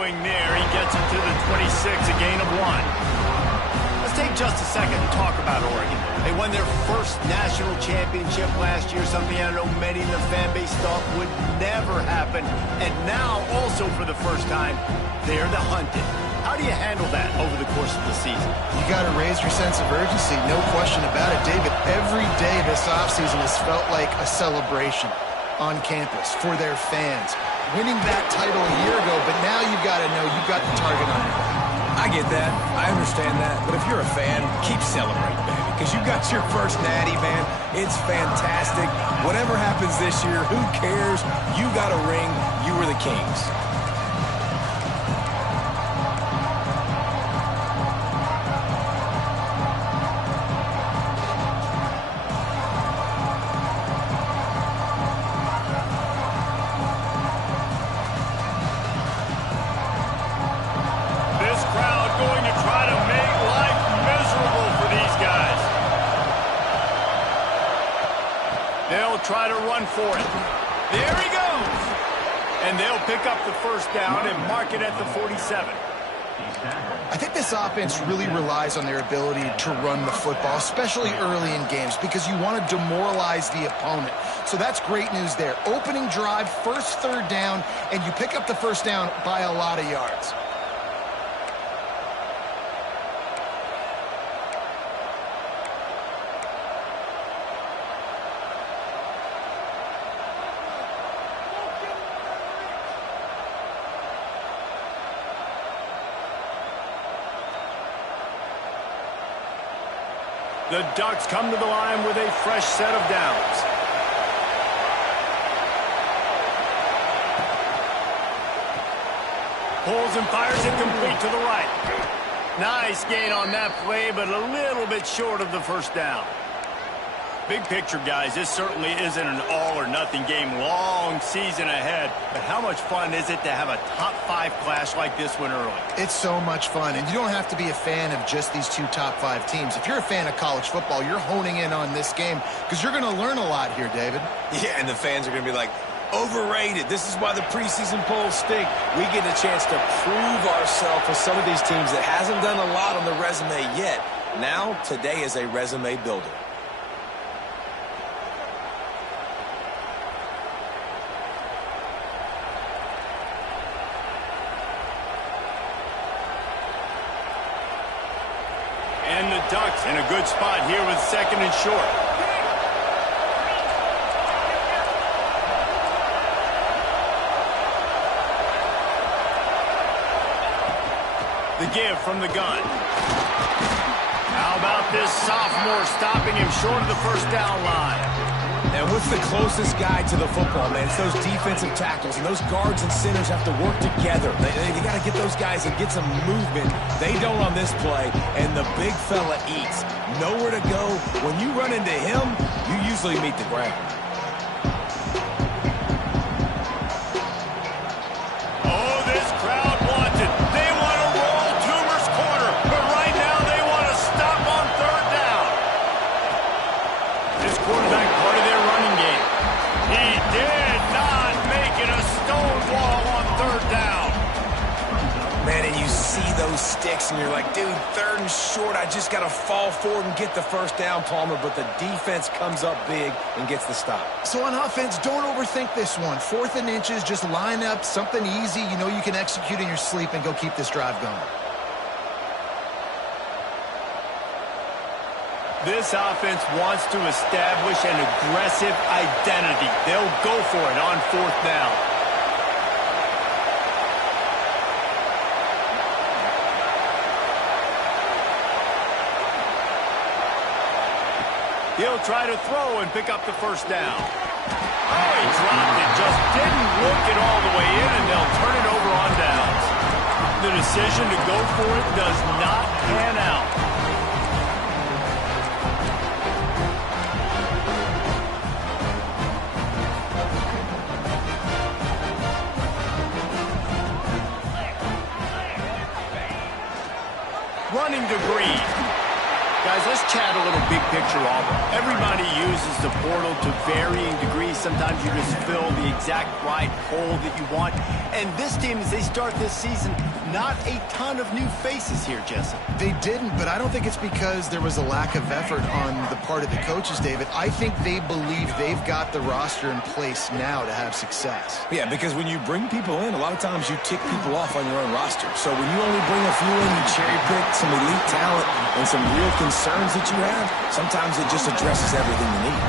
going there. He gets it to the 26, a gain of 1. Let's take just a second to talk about Oregon. They won their first national championship last year, something I know many in the fan base thought would never happen. And now, also for the first time, they're the hunted. How do you handle that over the course of the season? You got to raise your sense of urgency, no question about it. David, every day this offseason has felt like a celebration on campus for their fans. Winning that title a year ago, but now you've got to know you've got the target on your back. I get that. I understand that. But if you're a fan, keep celebrating, baby, because you got your first natty, man. It's fantastic. Whatever happens this year, who cares? You got a ring. You were the Kings. Try to run for it. There he goes. And they'll pick up the first down and mark it at the 47. I think this offense really relies on their ability to run the football, especially early in games, because you want to demoralize the opponent. So that's great news there. Opening drive, first third down, and you pick up the first down by a lot of yards. The Ducks come to the line with a fresh set of downs. Pulls and fires it complete to the right. Nice gain on that play, but a little bit short of the first down. Big picture, guys, this certainly isn't an all-or-nothing game. Long season ahead. But how much fun is it to have a top-5 clash like this one early? It's so much fun, and you don't have to be a fan of just these two top-5 teams. If you're a fan of college football, you're honing in on this game because you're going to learn a lot here, David. Yeah, and the fans are going to be like, overrated. This is why the preseason polls stink. We get a chance to prove ourselves with some of these teams that hasn't done a lot on the resume yet. Now, today is a resume builder. And the Ducks in a good spot here with second and short. The give from the gun. How about this sophomore stopping him short of the first down line? And what's the closest guy to the football, man? It's those defensive tackles, and those guards and centers have to work together. They got to get those guys and get some movement. They don't on this play, and the big fella eats. Nowhere to go. When you run into him, you usually meet the ground. Oh, this crowd wants it. They want to roll Toomer's corner, but right now they want to stop on third down. This quarterback part of their running game. He did not make it a stone wall on third down. Man, and you see those sticks, and you're like, dude, third and short, I just got to fall forward and get the first down, Palmer, but the defense comes up big and gets the stop. So on offense, don't overthink this one. 4th and inches, just line up something easy you know you can execute in your sleep and go keep this drive going. This offense wants to establish an aggressive identity. They'll go for it on 4th down. He'll try to throw and pick up the first down. Oh, he dropped it. Just didn't look it all the way in, and they'll turn it over on downs. The decision to go for it does not pan out. Running to Green. Guys, let's chat a little big picture Auburn. Everybody uses the portal to varying degrees. Sometimes you just fill the exact right hole that you want. And this team, as they start this season, not a ton of new faces here, Jesse. They didn't, but I don't think it's because there was a lack of effort on the part of the coaches, David. I think they believe they've got the roster in place now to have success. Yeah, because when you bring people in, a lot of times you tick people off on your own roster. So when you only bring a few in, you cherry pick some elite talent and some real concerns that you have, sometimes it just addresses everything you need.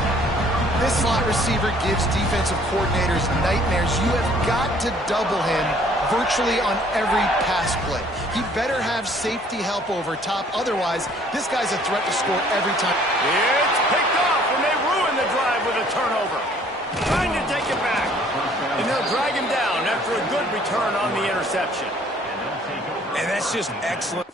This slot receiver gives defensive coordinators nightmares. You have got to double him virtually on every pass play. He better have safety help over top. Otherwise, this guy's a threat to score every time. It's picked off, and they ruin the drive with a turnover. Trying to take it back. And they'll drag him down after a good return on the interception. And that's just excellent.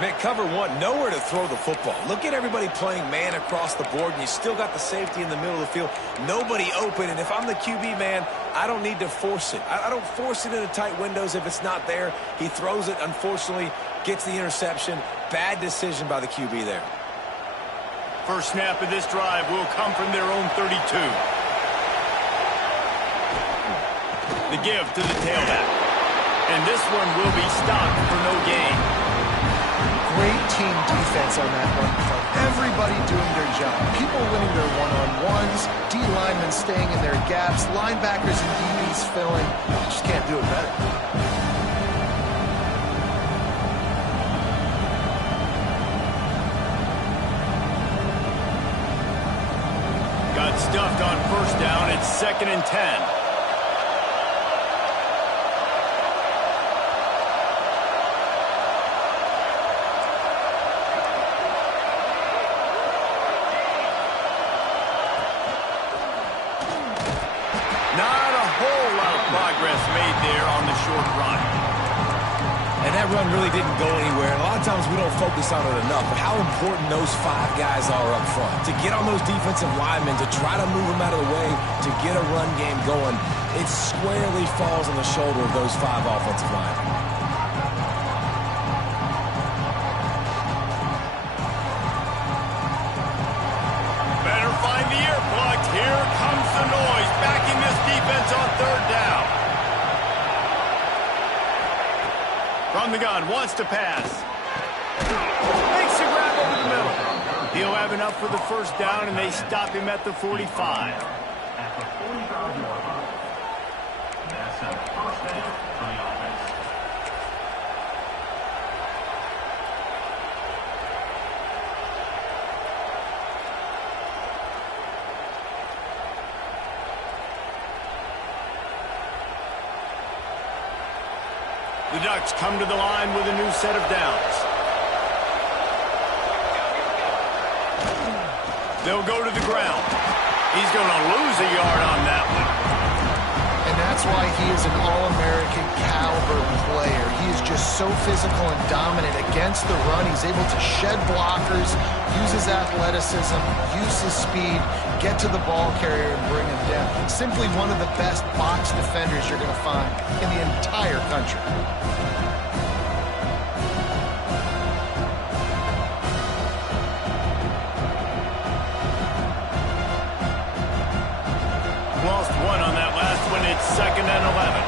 Man, cover one, nowhere to throw the football. Look at everybody playing man across the board, and you still got the safety in the middle of the field. Nobody open, and if I'm the QB, man, I don't need to force it. I don't force it into tight windows if it's not there. He throws it, unfortunately, gets the interception. Bad decision by the QB there. First snap of this drive will come from their own 32. The give to the tailback. And this one will be stopped for no gain. Great team defense on that run play. Everybody doing their job. People winning their one-on-ones, D linemen staying in their gaps, linebackers and DBs filling. You just can't do it better. Got stuffed on first down. It's 2nd and 10. Made there on the short run. And that run really didn't go anywhere. And a lot of times we don't focus on it enough, but how important those 5 guys are up front. To get on those defensive linemen, to try to move them out of the way, to get a run game going, it squarely falls on the shoulder of those 5 offensive linemen. Better find the earplugs. Here comes the noise, backing this defense on 3rd down. From the gun, wants to pass. Makes a grab over the middle. He'll have enough for the first down, and they stop him at the 45. At the 45-yard line. That's a first down for the offense. The Ducks come to the line with a new set of downs. They'll go to the ground. He's going to lose a yard on that one. And that's why he is an All-American caliber player. He is just so physical and dominant against the run. He's able to shed blockers, use his athleticism, use his speed, get to the ball carrier and bring him down. Simply one of the best box defenders you're going to find in the entire country. Lost one on that last one. It's 2nd and 11.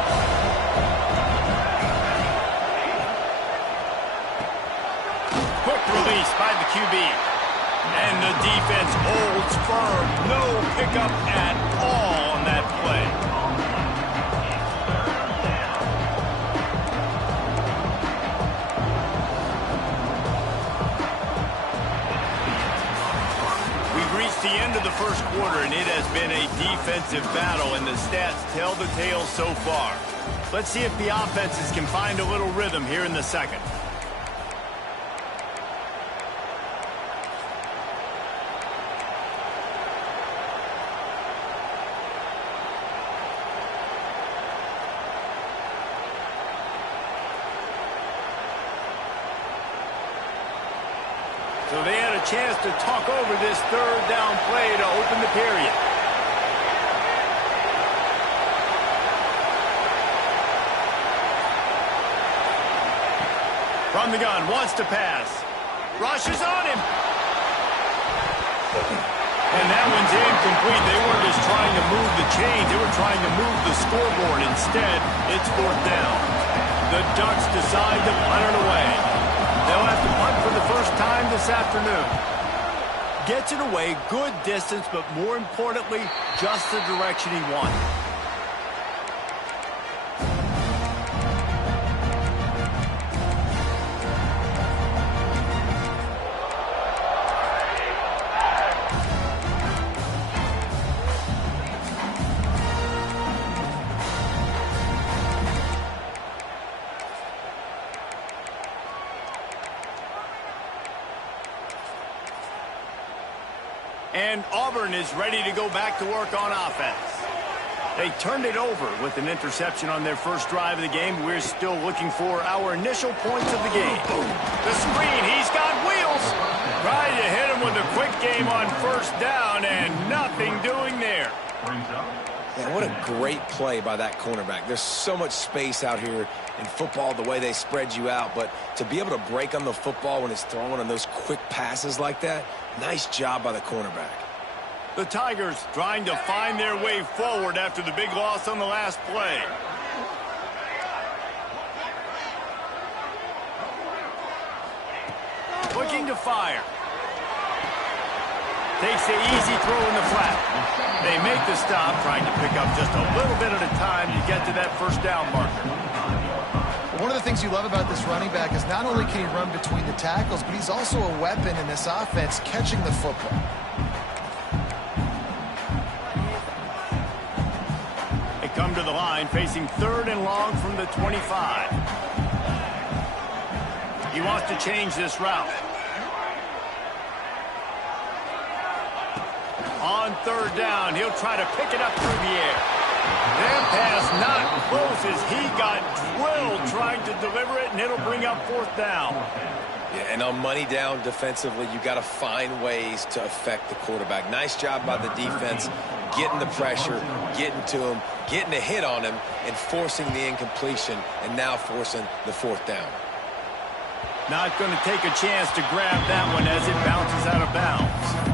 Quick release by the QB. And the defense holds firm. No pickup at all on that play. We've reached the end of the first quarter, and it has been a defensive battle, and the stats tell the tale so far. Let's see if the offenses can find a little rhythm here in the second. So they had a chance to talk over this third down play to open the period. From the gun, wants to pass. Rushes on him. And that one's incomplete. They weren't just trying to move the chains. They were trying to move the scoreboard. Instead, it's fourth down. The Ducks decide to punt it away. They'll have to punt for the first time this afternoon. Gets it away, good distance, but more importantly, just the direction he wanted. And Auburn is ready to go back to work on offense. They turned it over with an interception on their first drive of the game. We're still looking for our initial points of the game. The screen, he's got wheels. Trying to hit him with a quick game on first down, and nothing doing there. Man, what a great play by that cornerback. There's so much space out here in football, the way they spread you out, but to be able to break on the football when it's thrown on those quick passes like that, nice job by the cornerback. The Tigers trying to find their way forward after the big loss on the last play. Looking to fire. Takes the easy throw in the flat. They make the stop, trying to pick up just a little bit at a time to get to that first down marker. One of the things you love about this running back is not only can he run between the tackles, but he's also a weapon in this offense catching the football. They come to the line facing third and long from the 25. He wants to change this route. On third down, he'll try to pick it up through the air. That pass not close as he got drilled trying to deliver it, and it'll bring up fourth down. Yeah, and on money down defensively, you got to find ways to affect the quarterback. Nice job by the defense, getting the pressure, getting to him, getting a hit on him, and forcing the incompletion, and now forcing the fourth down. Not going to take a chance to grab that one as it bounces out of bounds.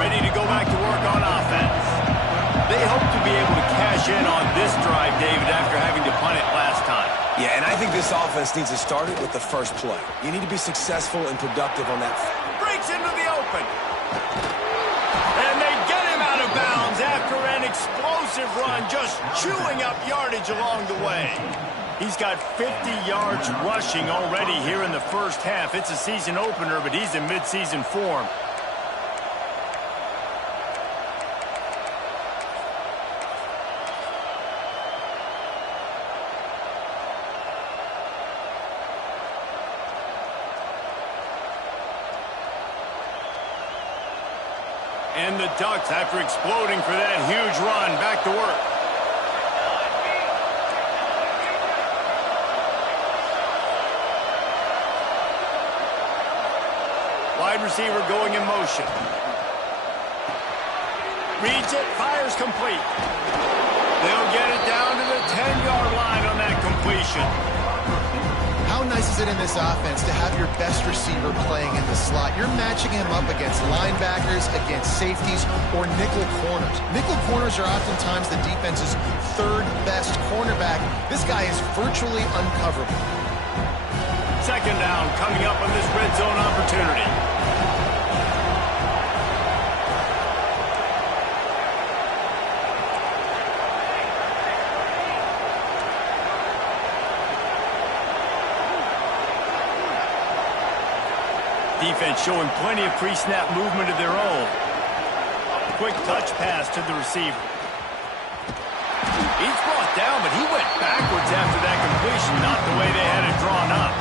Ready to go back to work on offense. They hope to be able to cash in on this drive, David, after having to punt it last time. Yeah, and I think this offense needs to start it with the first play. You need to be successful and productive on that. Breaks into the open. And they get him out of bounds after an explosive run, just chewing up yardage along the way. He's got 50 yards rushing already here in the first half. It's a season opener, but he's in midseason form. And the Ducks, after exploding for that huge run, back to work. Wide receiver going in motion. Reads it, fires complete. They'll get it down to the 10-yard line on that completion. How nice is it in this offense to have your best receiver playing in the slot? You're matching him up against linebackers, against safeties, or nickel corners. Nickel corners are oftentimes the defense's third best cornerback. This guy is virtually uncoverable. Second down coming up on this red zone opportunity. Defense showing plenty of pre-snap movement of their own. Quick touch pass to the receiver. He's brought down, but he went backwards after that completion, not the way they had it drawn up.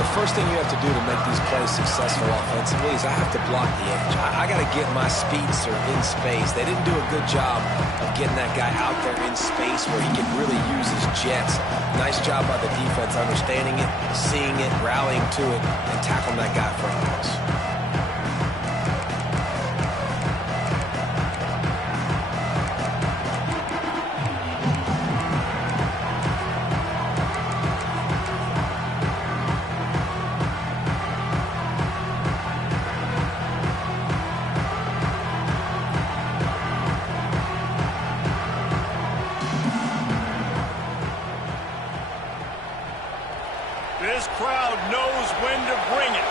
The first thing you have to do to make these plays successful offensively is I have to block the edge. I got to get my speedster in space. They didn't do a good job of getting that guy out there in space where he can really use his jets. Nice job by the defense understanding it, seeing it, rallying to it, and tackling that guy for a loss. This crowd knows when to bring it.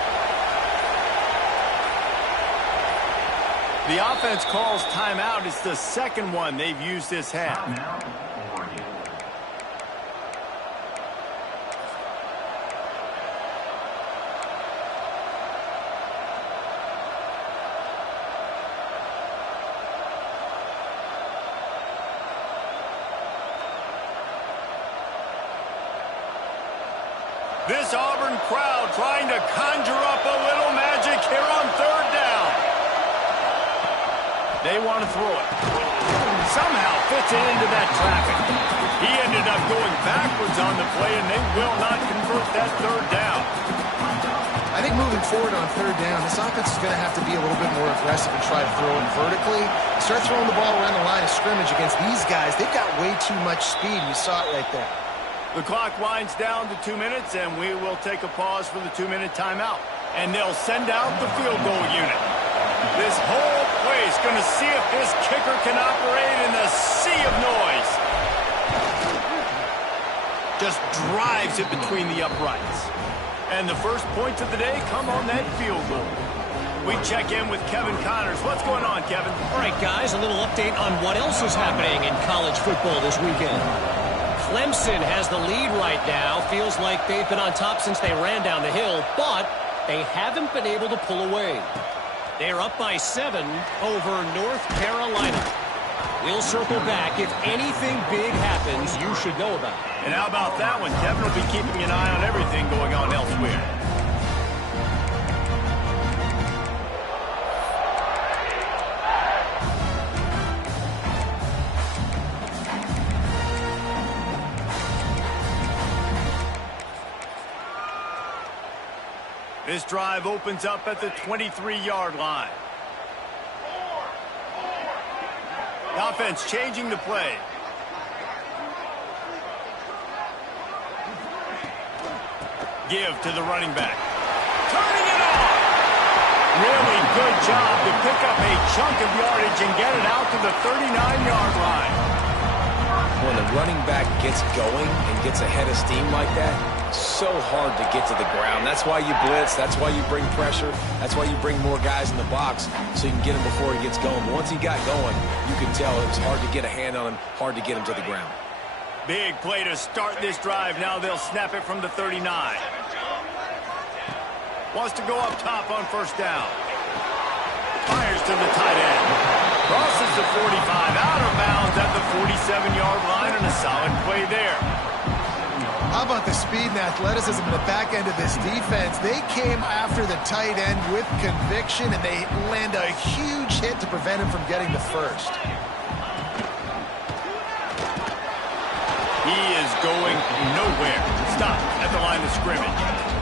The offense calls timeout. It's the second one they've used this half. This Auburn crowd trying to conjure up a little magic here on third down. They want to throw it. Somehow fits it into that traffic. He ended up going backwards on the play, and they will not convert that third down. I think moving forward on third down, this offense is going to have to be a little bit more aggressive and try to throw it vertically. Start throwing the ball around the line of scrimmage against these guys. They've got way too much speed. You saw it right there. The clock winds down to 2 minutes, and we will take a pause for the 2-minute timeout. And they'll send out the field goal unit. This whole place going to see if this kicker can operate in the sea of noise. Just drives it between the uprights. And the first points of the day come on that field goal. We check in with Kevin Connors. What's going on, Kevin? All right, guys, a little update on what else is happening in college football this weekend. Clemson has the lead right now. Feels like they've been on top since they ran down the hill, but they haven't been able to pull away. They're up by 7 over North Carolina. We'll circle back. If anything big happens, you should know about it. And how about that one? Kevin will be keeping an eye on everything going on elsewhere. This drive opens up at the 23-yard line. The offense changing the play. Give to the running back. Turning it on! Really good job to pick up a chunk of yardage and get it out to the 39-yard line. When the running back gets going and gets ahead of steam like that, so hard to get to the ground. That's why you blitz. That's why you bring pressure. That's why you bring more guys in the box so you can get him before he gets going. But once he got going, you could tell it was hard to get a hand on him, hard to get him to the ground. Big play to start this drive. Now they'll snap it from the 39. Wants to go up top on first down. Fires to the tight end. Crosses the 45, out of bounds at the 47-yard line, and a solid play there. How about the speed and athleticism in the back end of this defense? They came after the tight end with conviction, and they land a huge hit to prevent him from getting the first. He is going nowhere. Stop at the line of scrimmage.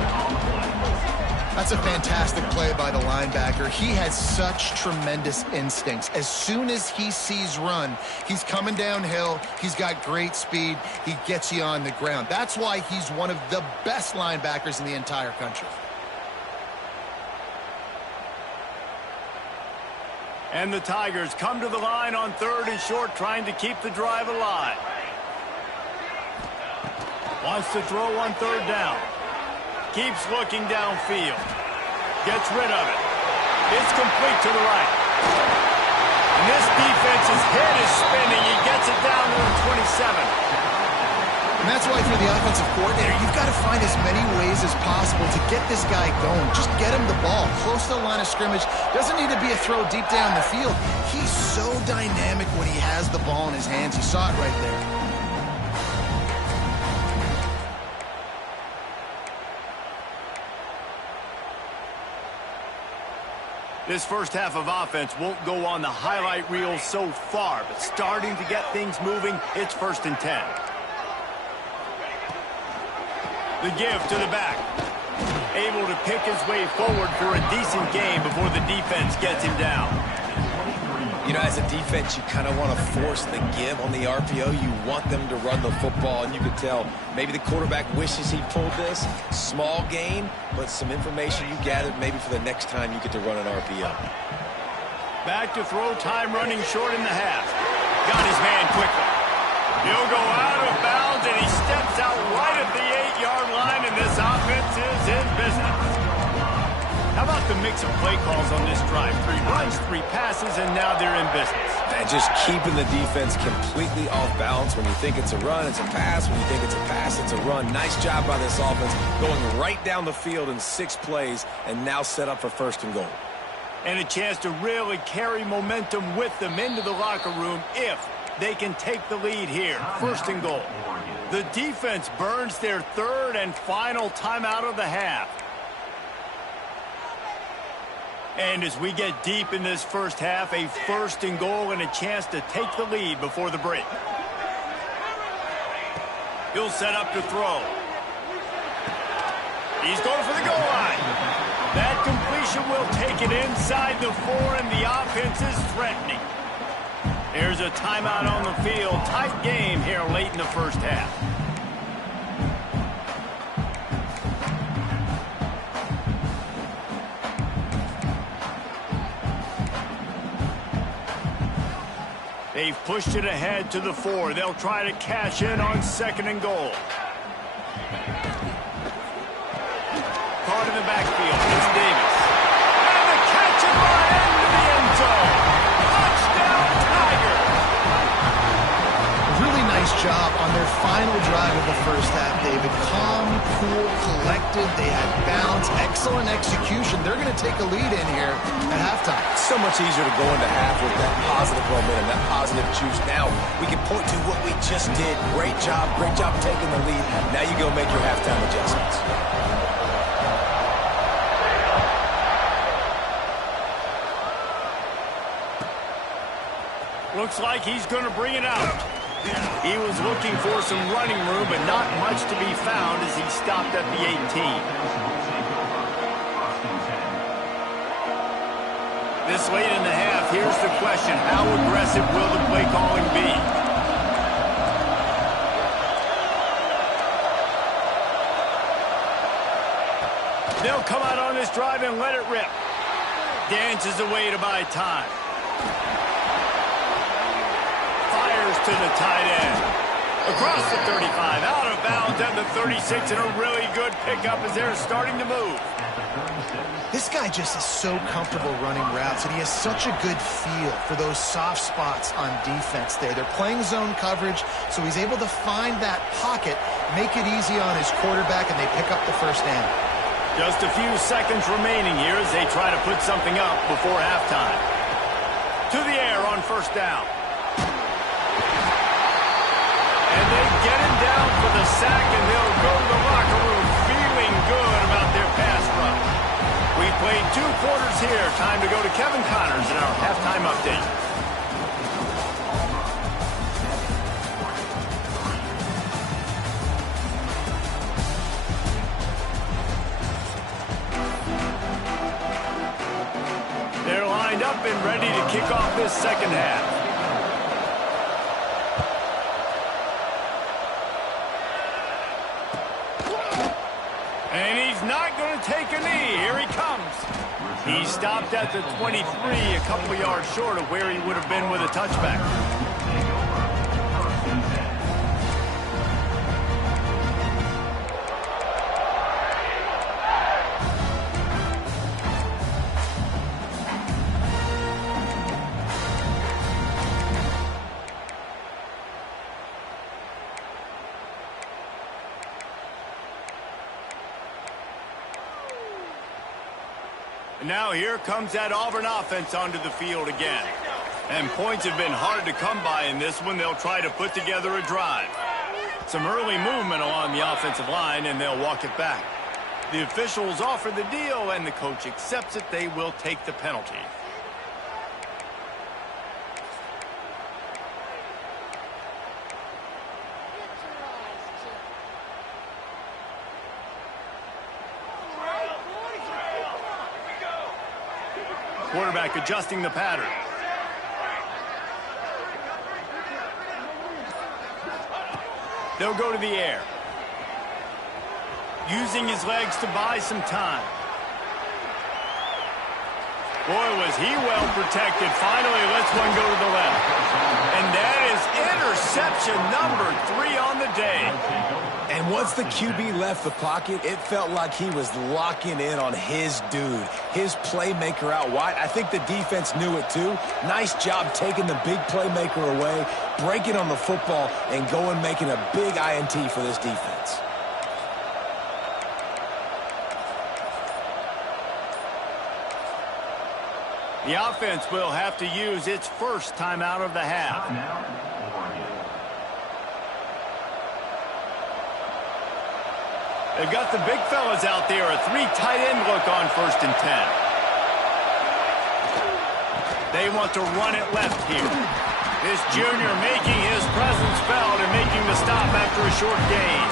That's a fantastic play by the linebacker. He has such tremendous instincts. As soon as he sees run, he's coming downhill. He's got great speed. He gets you on the ground. That's why he's one of the best linebackers in the entire country. And the Tigers come to the line on 3rd and short, trying to keep the drive alive. Wants to throw on 3rd down. Keeps looking downfield. Gets rid of it. It's complete to the right. And this defense's head is spinning. He gets it down to the 27. And that's why for the offensive coordinator, you've got to find as many ways as possible to get this guy going. Just get him the ball close to the line of scrimmage. Doesn't need to be a throw deep down the field. He's so dynamic when he has the ball in his hands. You saw it right there. This first half of offense won't go on the highlight reel so far, but starting to get things moving, it's 1st and 10. The give to the back. Able to pick his way forward for a decent game before the defense gets him down. You know, as a defense, you kind of want to force the give on the RPO. You want them to run the football, and you can tell maybe the quarterback wishes he pulled this. Small gain, but some information you gathered maybe for the next time you get to run an RPO. Back to throw, time running short in the half. Got his man quickly. He'll go out of bounds, and he steps out right at the 8-yard line, and this offense is in business. How about the mix of play calls on this drive? 3 runs, 3 passes, and now they're in business. And just keeping the defense completely off balance. When you think it's a run, it's a pass. When you think it's a pass, it's a run. Nice job by this offense going right down the field in 6 plays and now set up for 1st and goal. And a chance to really carry momentum with them into the locker room if they can take the lead here. 1st and goal. The defense burns their 3rd and final timeout of the half. And as we get deep in this first half, a 1st and goal and a chance to take the lead before the break. He'll set up to throw. He's going for the goal line. That completion will take it inside the 4, and the offense is threatening. There's a timeout on the field. Tight game here late in the first half. They've pushed it ahead to the 4. They'll try to cash in on 2nd and goal. Caught in the backfield. It's Davis. And the catch and run into the end zone. Touchdown, Tigers! Really nice job on their final drive of the first half, David. Calm, cool, collected. They had bounce. Excellent execution. They're going to take a lead in here at halftime. So much easier to go into half with that positive momentum, that positive juice. Now we can point to what we just did. Great job taking the lead. Now you go make your halftime adjustments. Looks like he's going to bring it out. He was looking for some running room, but not much to be found as he stopped at the 18. This late in the half, here's the question. How aggressive will the play calling be? They'll come out on this drive and let it rip. Dances away to buy time. Fires to the tight end. Across the 35, out of bounds at the 36, and a really good pickup as they're starting to move. This guy just is so comfortable running routes, and he has such a good feel for those soft spots on defense there. They're playing zone coverage, so he's able to find that pocket, make it easy on his quarterback, and they pick up the 1st down. Just a few seconds remaining here as they try to put something up before halftime. To the air on 1st down. And they get him down for the sack, and they'll go to the locker room feeling good about their pass rush. We've played 2 quarters here. Time to go to Kevin Connors in our halftime update. They're lined up and ready to kick off this 2nd half. And he's not going to take a knee. Here he comes. He stopped at the 23, a couple yards short of where he would have been with a touchback. Now here comes that Auburn offense onto the field again. And points have been hard to come by in this one. They'll try to put together a drive. Some early movement along the offensive line, and they'll walk it back. The officials offer the deal, and the coach accepts it. They will take the penalty. Quarterback adjusting the pattern. They'll go to the air. Using his legs to buy some time. Boy, was he well protected. Finally lets one go to the left. And that is interception number 3 on the day. And once the QB left the pocket, it felt like he was locking in on his dude, his playmaker out wide. I think the defense knew it too. Nice job taking the big playmaker away, breaking on the football, and going making a big INT for this defense. The offense will have to use its first timeout of the half. They've got the big fellas out there. A 3 tight end look on 1st and 10. They want to run it left here. This junior making his presence felt and making the stop after a short gain.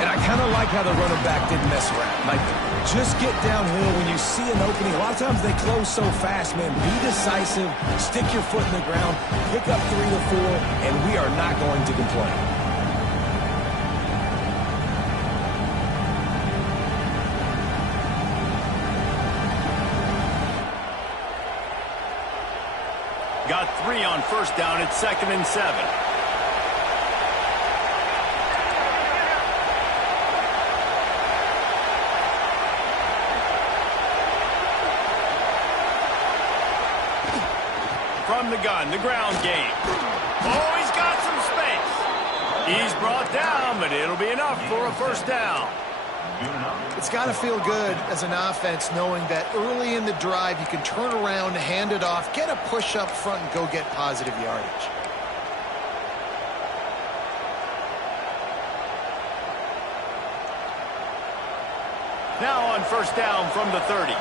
And I kind of like how the running back didn't mess around. Like, just get downhill when you see an opening. A lot of times they close so fast, man. Be decisive, stick your foot in the ground, pick up 3 to 4, and we are not going to complain. Got 3 on 1st down at 2nd and 7. From the gun, the ground game. Oh, he's got some space. He's brought down, but it'll be enough for a 1st down. It's got to feel good as an offense knowing that early in the drive you can turn around, hand it off, get a push up front, and go get positive yardage. Now on 1st down from the 30.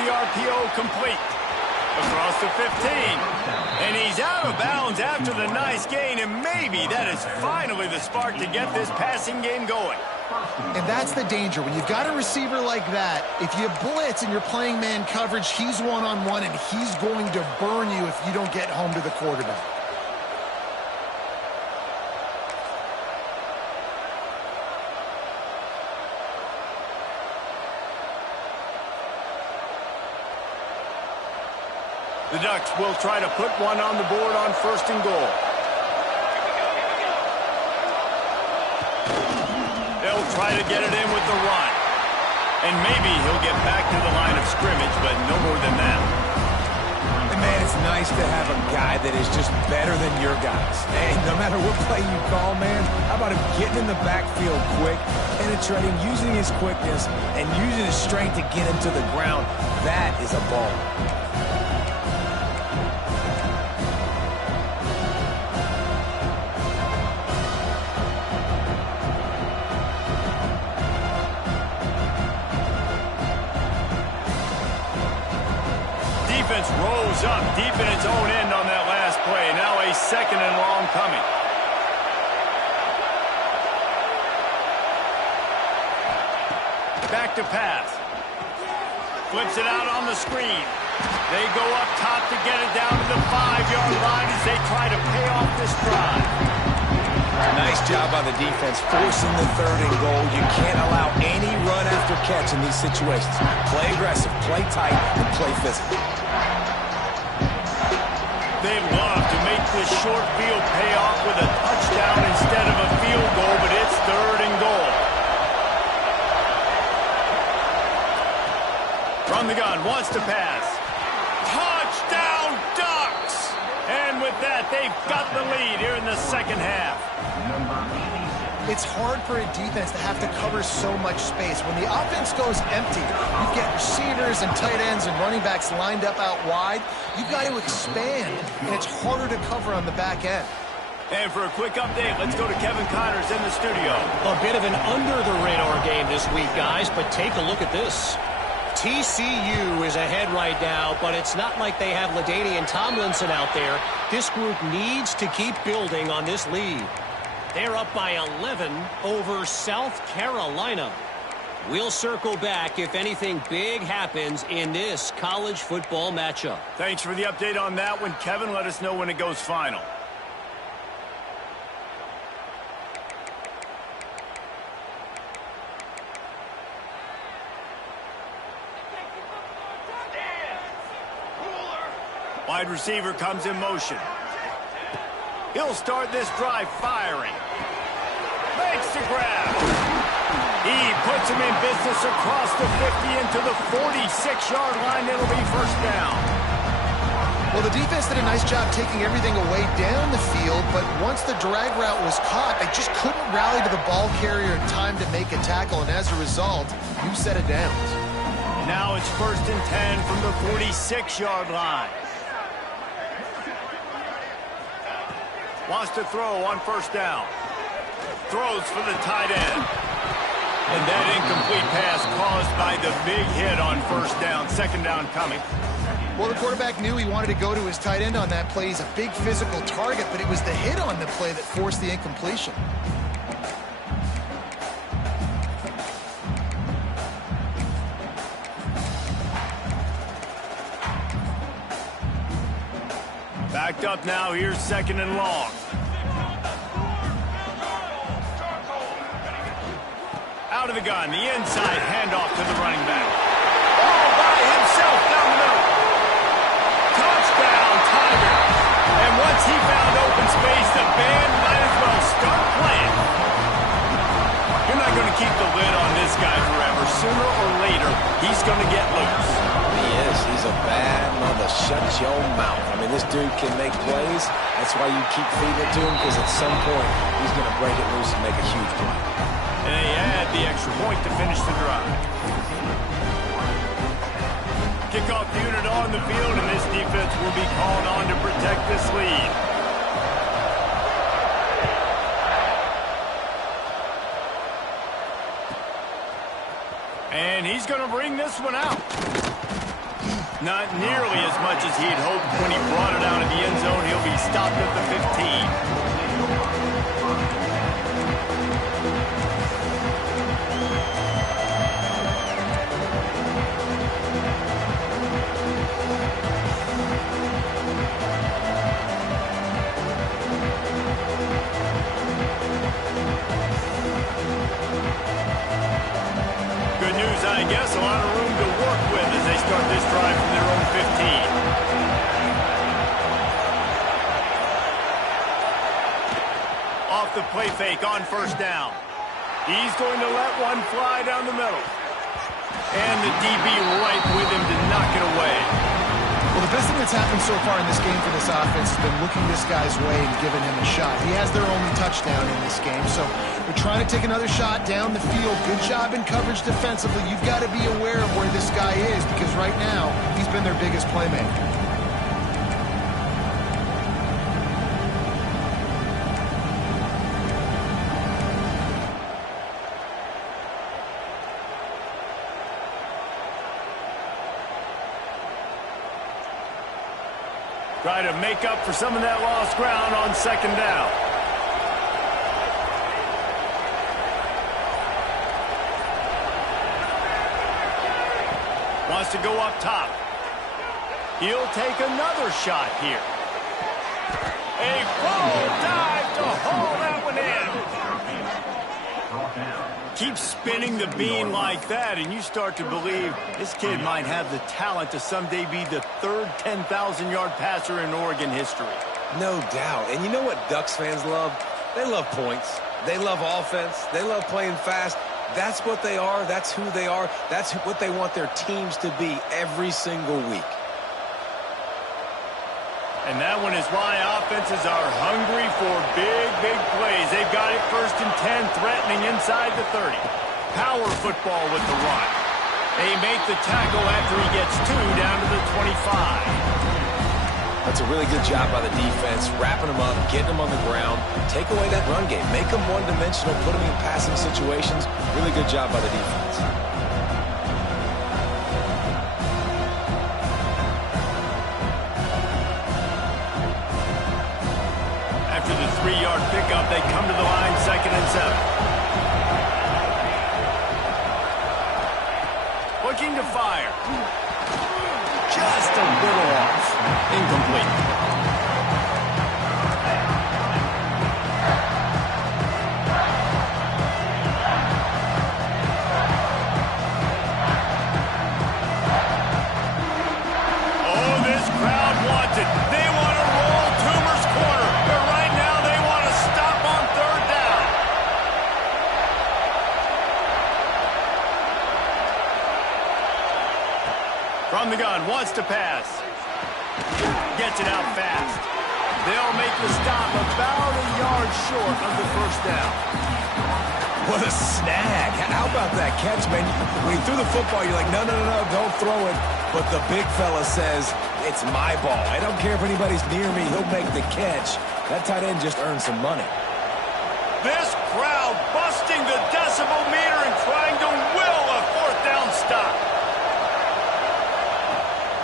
RPO complete. Across the 15. And he's out of bounds after the nice gain, and maybe that is finally the spark to get this passing game going. And that's the danger. When you've got a receiver like that, if you blitz and you're playing man coverage, he's one-on-one, and he's going to burn you if you don't get home to the quarterback. The Ducks will try to put one on the board on 1st and goal. They'll try to get it in with the run. And maybe he'll get back to the line of scrimmage, but no more than that. And man, it's nice to have a guy that is just better than your guys. Hey, no matter what play you call, man, how about him getting in the backfield quick, penetrating, using his quickness, and using his strength to get him to the ground. That is a ball. Rose up deep in its own end on that last play. Now a 2nd and long coming. Back to pass. Flips it out on the screen. They go up top to get it down to the 5-yard line as they try to pay off this drive. Nice job by the defense forcing the 3rd and goal. You can't allow any run after catch in these situations. Play aggressive, play tight, and play physical. They love to make this short field pay off with a touchdown instead of a field goal, but it's 3rd and goal. From the gun, wants to pass. Touchdown, Ducks! And with that, they've got the lead here in the 2nd half. Number 86. It's hard for a defense to have to cover so much space. When the offense goes empty, you get receivers and tight ends and running backs lined up out wide. You've got to expand, and it's harder to cover on the back end. And for a quick update, let's go to Kevin Connors in the studio. A bit of an under-the-radar game this week, guys, but take a look at this. TCU is ahead right now, but it's not like they have LaDainian Tomlinson out there. This group needs to keep building on this lead. They're up by 11 over South Carolina. We'll circle back if anything big happens in this college football matchup. Thanks for the update on that one, Kevin. Let us know when it goes final. Wide receiver comes in motion. He'll start this drive firing. Makes the grab. He puts him in business across the 50 into the 46-yard line. It'll be first down. Well, the defense did a nice job taking everything away down the field, but once the drag route was caught, they just couldn't rally to the ball carrier in time to make a tackle, and as a result, you set it down. Now it's 1st and 10 from the 46-yard line. Wants to throw on first down. Throws for the tight end. And that incomplete pass caused by the big hit on first down. Second down coming. Well, the quarterback knew he wanted to go to his tight end on that play. He's a big physical target, but it was the hit on the play that forced the incompletion. Backed up now. Here's 2nd and long. Out of the gun, the inside handoff to the running back. All by himself down the middle. Touchdown, Tigers. And once he found open space, the band might as well start playing. You're not going to keep the lid on this guy forever. Sooner or later, he's going to get loose. He is. He's a bad mother. Shut your mouth. I mean, this dude can make plays. That's why you keep feeding it to him, because at some point, he's going to break it loose and make a huge play. And they add the extra point to finish the drive. Kickoff unit on the field, and this defense will be called on to protect this lead. And he's going to bring this one out. Not nearly as much as he'd hoped when he brought it out of the end zone. He'll be stopped at the 15. I guess a lot of room to work with as they start this drive from their own 15. Off the play fake on first down. He's going to let one fly down the middle. And the DB right with him to knock it away. Well, the best thing that's happened so far in this game for this offense has been looking this guy's way and giving him a shot. He has their only touchdown in this game, so they're trying to take another shot down the field. Good job in coverage defensively. You've got to be aware of where this guy is, because right now, he's been their biggest playmaker. Try to make up for some of that lost ground on second down. Wants to go up top. He'll take another shot here. A full dive to haul that one in. Keep spinning the bean like that, and you start to believe this kid might have the talent to someday be the third 10,000-yard passer in Oregon history. No doubt. And you know what Ducks fans love? They love points. They love offense. They love playing fast. That's what they are. That's who they are. That's what they want their teams to be every single week. And that one is why offenses are hungry for big, big plays. They've got it 1st and 10, threatening inside the 30. Power football with the run. They make the tackle after he gets 2 down to the 25. That's a really good job by the defense, wrapping them up, getting them on the ground. Take away that run game. Make them one-dimensional, put them in passing situations. Really good job by the defense. After the 3-yard pickup, they come to the line 2nd and 7. Looking to fire. Just a little off. Incomplete. Oh, this crowd wants it. They want to roll Toomer's corner. But right now they want to stop on 3rd down. From the gun, wants to pass. Gets it out fast. They'll make the stop about a yard short of the 1st down. What a snag. How about that catch, man? When he threw the football, you're like, no, don't throw it. But the big fella says, it's my ball. I don't care if anybody's near me. He'll make the catch. That tight end just earned some money. This crowd busting the decibel meter and trying to will a 4th down stop.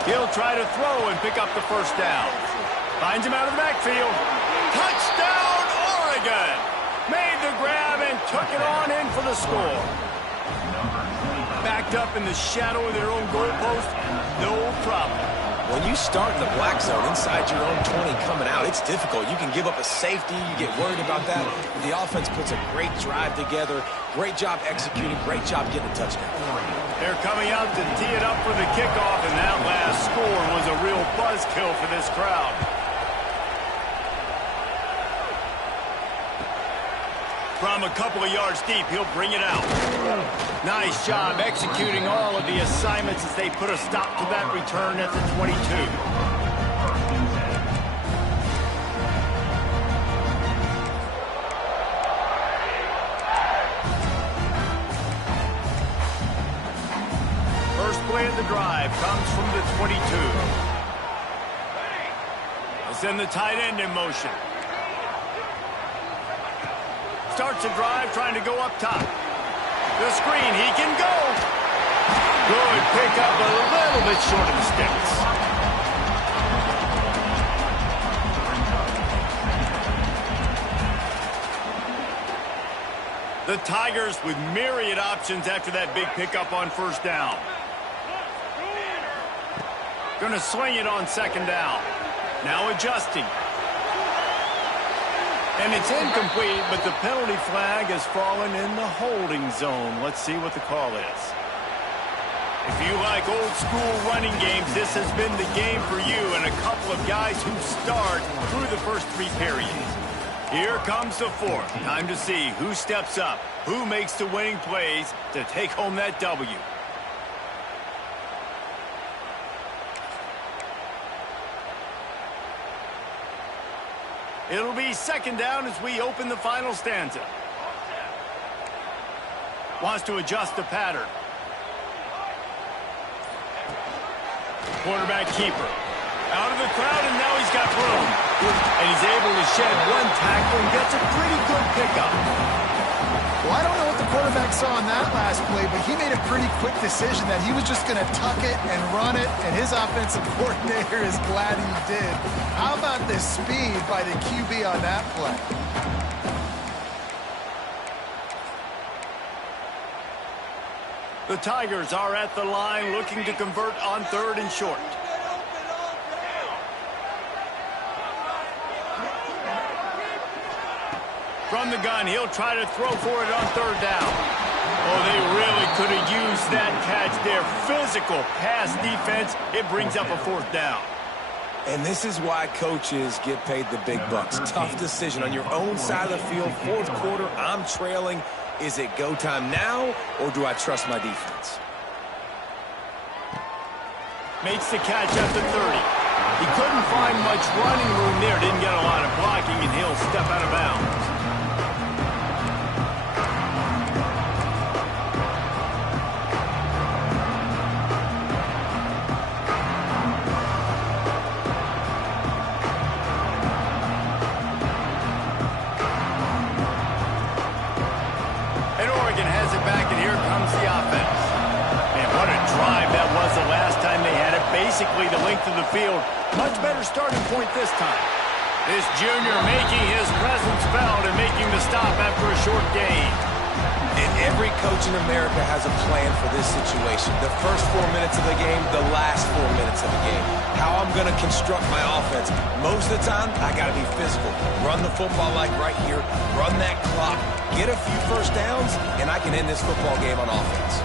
He'll try to throw and pick up the 1st down. Finds him out of the backfield. Touchdown, Oregon! Made the grab and took it on in for the score. Backed up in the shadow of their own goalpost, no problem. When you start in the black zone inside your own 20 coming out, it's difficult. You can give up a safety. You get worried about that. The offense puts a great drive together. Great job executing. Great job getting a touchdown. They're coming out to tee it up for the kickoff, and that last score was a real buzzkill for this crowd. From a couple of yards deep, he'll bring it out. Nice job executing all of the assignments as they put a stop to that return at the 22. First play of the drive comes from the 22. They'll send the tight end in motion. Starts a drive trying to go up top. The screen, he can go. Good pickup, a little bit short of the sticks. The Tigers with myriad options after that big pickup on 1st down. Gonna swing it on 2nd down. Now adjusting. And it's incomplete, but the penalty flag has fallen in the holding zone. Let's see what the call is. If you like old school running games, this has been the game for you and a couple of guys who start through the first 3 periods. Here comes the 4th. Time to see who steps up, who makes the winning plays to take home that W. It'll be 2nd down as we open the final stanza. Wants to adjust the pattern. Quarterback keeper. Out of the crowd, and now he's got room. And he's able to shed 1 tackle and gets a pretty good pickup. Well, I don't know what the quarterback saw on that last play, but he made a pretty quick decision that he was just going to tuck it and run it, and his offensive coordinator is glad he did. How about the speed by the QB on that play? The Tigers are at the line looking to convert on 3rd and short. From the gun, he'll try to throw for it on 3rd down. Oh, they really could have used that catch there. Physical pass defense. It brings up a 4th down. And this is why coaches get paid the big bucks. Tough decision on your own side of the field. 4th quarter, I'm trailing. Is it go time now, or do I trust my defense? Makes the catch at the 30. He couldn't find much running room there. Didn't get a lot of blocking, and he'll step out of bounds. And Oregon has it back, and here comes the offense. Man, what a drive that was the last time they had it. Basically the length of the field. Much better starting point this time. This junior making his presence felt and making the stop after a short gain. And every coach in America has a plan for this situation. The first 4 minutes of the game, the last 4 minutes of the game. How I'm going to construct my offense. Most of the time, I got to be physical. Run the football like right here. Run that clock. Get a few first downs, and I can end this football game on offense.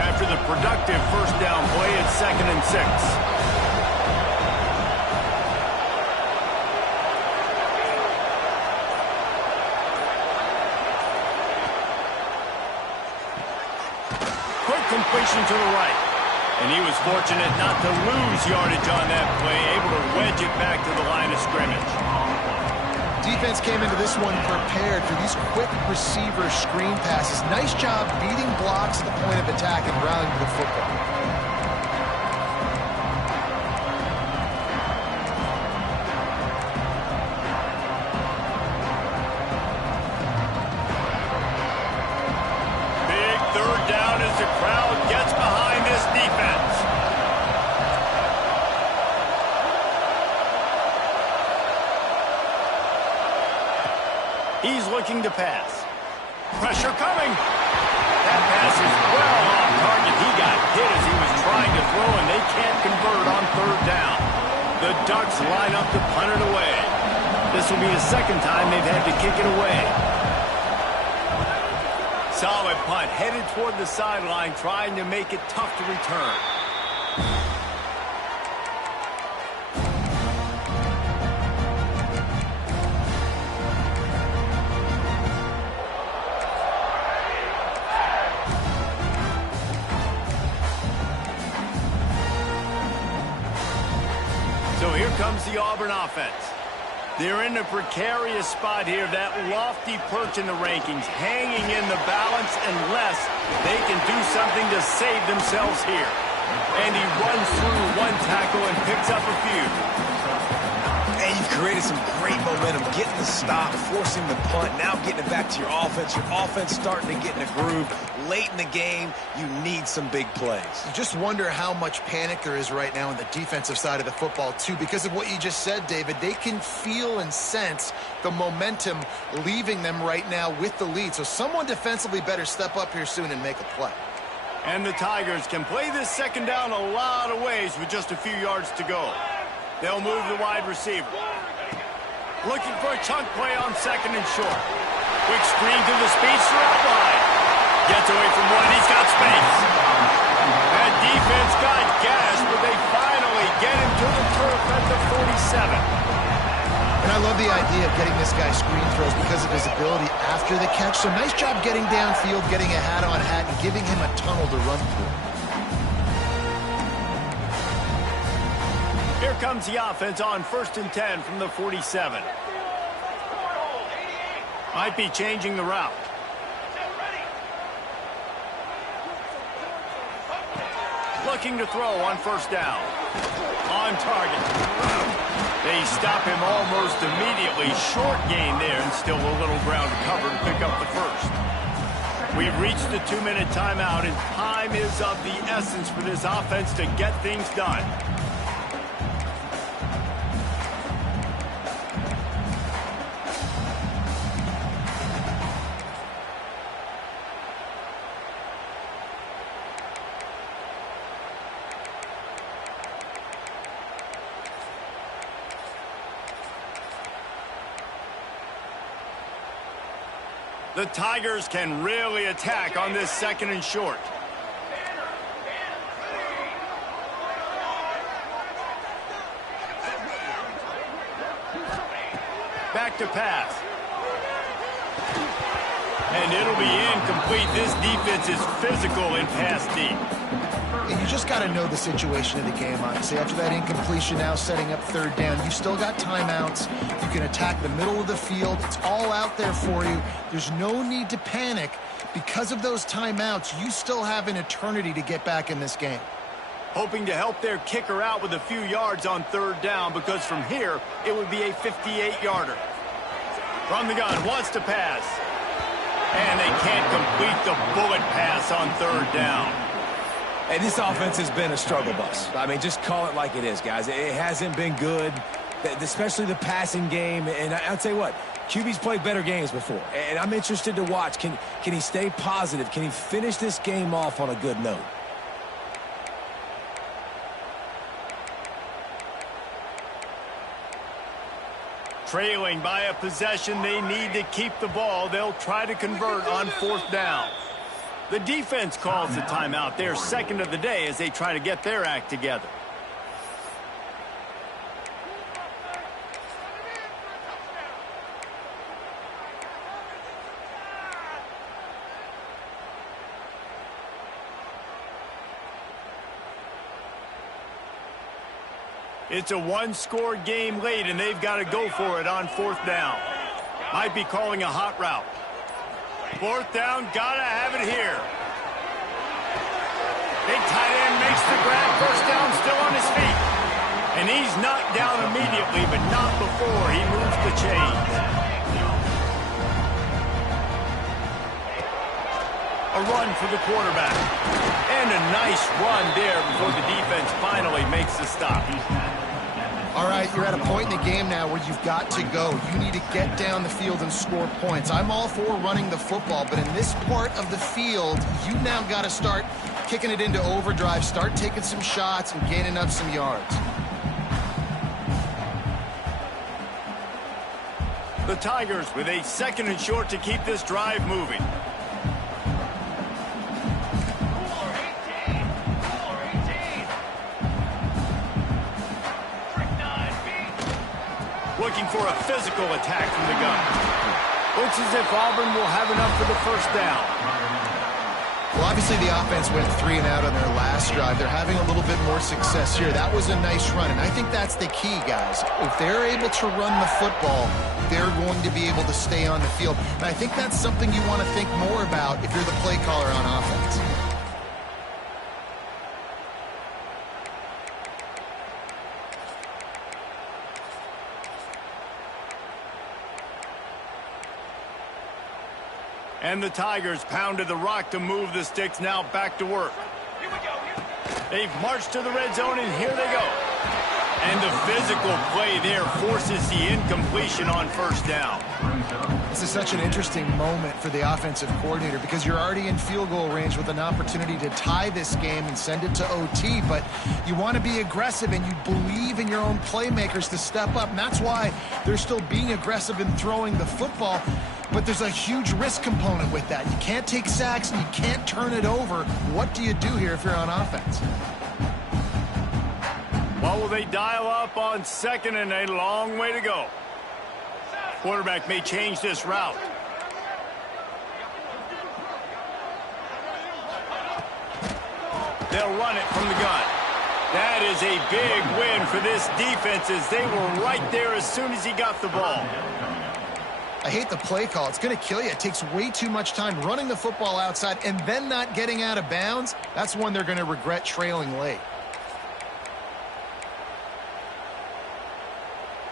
After the productive first down play, it's 2nd and 6. Quick completion to the right. And he was fortunate not to lose yardage on that play, able to wedge it back to the line of scrimmage. Defense came into this one prepared for these quick receiver screen passes. Nice job beating blocks at the point of attack and rallying to the football. Big third down as the crowd gets behind this defense. He's looking to pass. Pressure coming. That pass is well off target. He got hit as he was trying to throw, and they can't convert on third down. The Ducks line up to punt it away. This will be the second time they've had to kick it away. Solid punt, headed toward the sideline, trying to make it tough to return. So here comes the Auburn offense. They're in a precarious spot here, that lofty perch in the rankings, hanging in the balance unless they can do something to save themselves here. And he runs through one tackle and picks up a few. And you've created some great momentum, getting the stop, forcing the punt, now getting it back to your offense. Your offense starting to get in a groove. Late in the game, you need some big plays. You just wonder how much panic there is right now on the defensive side of the football, too, because of what you just said, David. They can feel and sense the momentum leaving them right now with the lead. So someone defensively better step up here soon and make a play. And the Tigers can play this second down a lot of ways with just a few yards to go. They'll move the wide receiver. Looking for a chunk play on 2nd and short. Quick screen to the speedster out wide. Gets away from one. He's got space. That defense got gashed, but they finally get him to the turf at the 47. And I love the idea of getting this guy screen throws because of his ability after the catch. So nice job getting downfield, getting a hat-on-hat, and giving him a tunnel to run through. Here comes the offense on 1st and 10 from the 47. Might be changing the route. Looking to throw on 1st down. On target. They stop him almost immediately. Short gain there, and still a little ground to cover to pick up the first. We've reached the 2-minute timeout, and time is of the essence for this offense to get things done. The Tigers can really attack on this 2nd and short. Back to pass. And it'll be incomplete. This defense is physical in pass deep. And you just got to know the situation of the game, honestly. After that incompletion, now setting up third down, you still got timeouts. You can attack the middle of the field. It's all out there for you. There's no need to panic. Because of those timeouts, you still have an eternity to get back in this game. Hoping to help their kicker out with a few yards on third down, because from here, it would be a 58-yarder. From the gun, wants to pass. And they can't complete the bullet pass on third down. Hey, this offense has been a struggle bus. I mean, just call it like it is, guys. It hasn't been good, especially the passing game. And I'll tell you what, QB's played better games before. And I'm interested to watch. Can he stay positive? Can he finish this game off on a good note? Trailing by a possession, they need to keep the ball. They'll try to convert on fourth down. The defense calls the timeout. Their second of the day as they try to get their act together. It's a one-score game late, and they've got to go for it on fourth down. Might be calling a hot route. Fourth down, gotta have it here. Big tight end makes the grab, first down, still on his feet. And he's knocked down immediately, but not before he moves the chains. A run for the quarterback. And a nice run there before the defense finally makes the stop. All right, you're at a point in the game now where you've got to go. You need to get down the field and score points. I'm all for running the football, but in this part of the field, you now got to start kicking it into overdrive, start taking some shots and gaining up some yards. The Tigers with a second and short to keep this drive moving. Looking for a physical attack from the gun. Looks as if Auburn will have enough for the first down. Well, obviously the offense went 3 and out on their last drive. They're having a little bit more success here. That was a nice run, and I think that's the key, guys. If they're able to run the football, they're going to be able to stay on the field. And I think that's something you want to think more about if you're the play caller on offense. And the Tigers pounded the rock to move the sticks, now back to work. They've marched to the red zone, and here they go. And the physical play there forces the incompletion on first down. This is such an interesting moment for the offensive coordinator because you're already in field goal range with an opportunity to tie this game and send it to OT, but you want to be aggressive and you believe in your own playmakers to step up, and that's why they're still being aggressive in throwing the football. But there's a huge risk component with that. You can't take sacks and you can't turn it over. What do you do here if you're on offense? Well, will they dial up on second and a long way to go? Quarterback may change this route. They'll run it from the gun. That is a big win for this defense as they were right there as soon as he got the ball. I hate the play call. It's going to kill you. It takes way too much time running the football outside and then not getting out of bounds. That's one they're going to regret trailing late.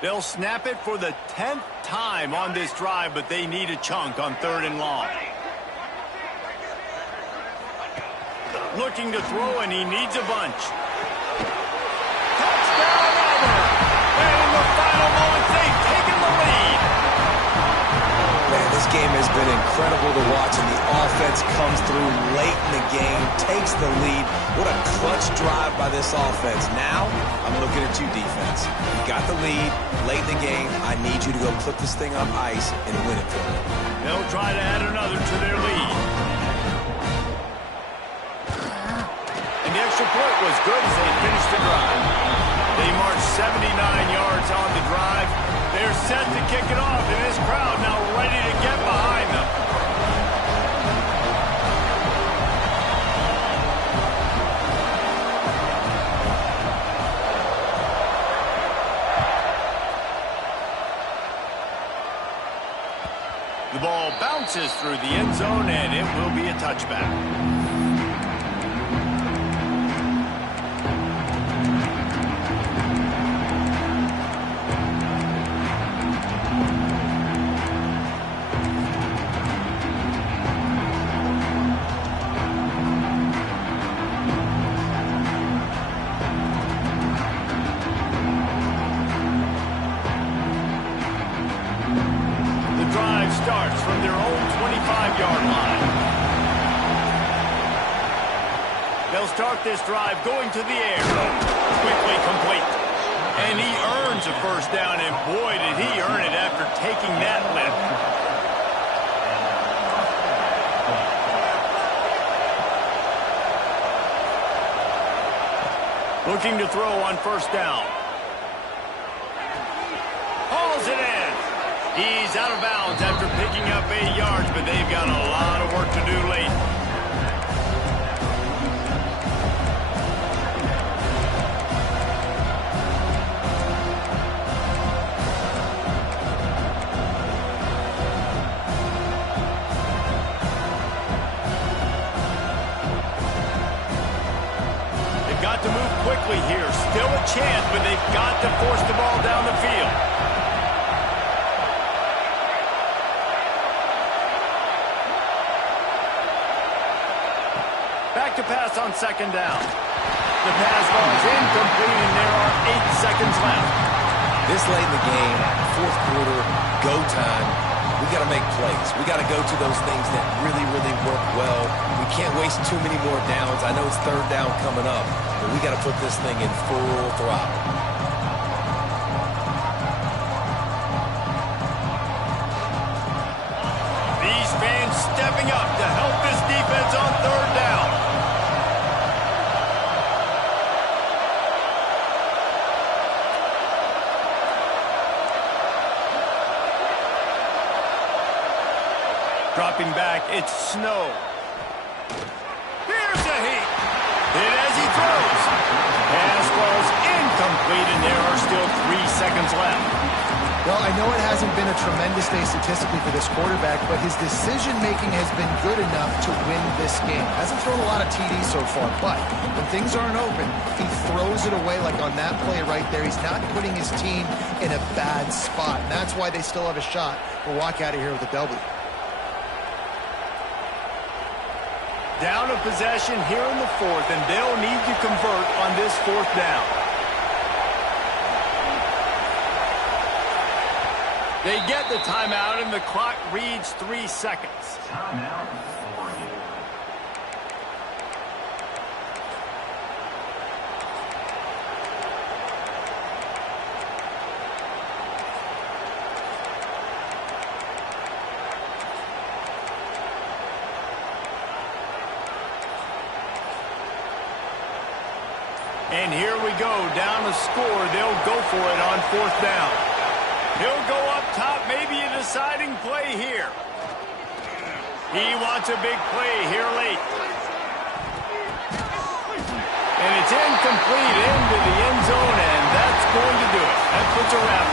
They'll snap it for the 10th time on this drive, but they need a chunk on third and long. Looking to throw, and he needs a bunch. Touchdown, Auburn! And in the final moments, they've taken the lead. Man, this game has been incredible to watch, and the offense comes through late in the game, takes the lead. What a clutch drive by this offense. Now, I'm looking at you, defense. You got the lead late in the game. I need you to go put this thing on ice and win it for me. They'll try to add another to their lead. And the extra point was good as they finished the drive. They marched 79 yards on the drive. They're set to kick it off, and this crowd now ready to get behind them. The ball bounces through the end zone, and it will be a touchback. Starts from their own 25-yard line. They'll start this drive going to the air. Quickly complete. And he earns a first down, and boy, did he earn it after taking that lift. Looking to throw on first down. Hauls it in. He's out of bounds after picking up 8 yards, but they've got a lot of work to do late. They've got to move quickly here. Still a chance, but they've got to force the ball down the field. Back to pass on second down. The pass ball is incomplete, and there are 8 seconds left. This late in the game, fourth quarter, go time, we got to make plays. We got to go to those things that really, really work well. We can't waste too many more downs. I know it's third down coming up, but we got to put this thing in full throttle. These fans stepping up to help this defense on third down. Dropping back, it's Snow. Here's a heat. Hit as he throws. Pass falls incomplete, and there are still 3 seconds left. Well, I know it hasn't been a tremendous day statistically for this quarterback, but his decision-making has been good enough to win this game. Hasn't thrown a lot of TDs so far, but when things aren't open, he throws it away like on that play right there. He's not putting his team in a bad spot, and that's why they still have a shot to walk out of here with a W. Down a possession here in the fourth, and they'll need to convert on this fourth down. They get the timeout, and the clock reads 3 seconds. Timeout, Oregon. And here we go, down a score. They'll go for it on fourth down. He'll go up top, maybe a deciding play here. He wants a big play here late. And it's incomplete into the end zone, and that's going to do it. That puts a wrap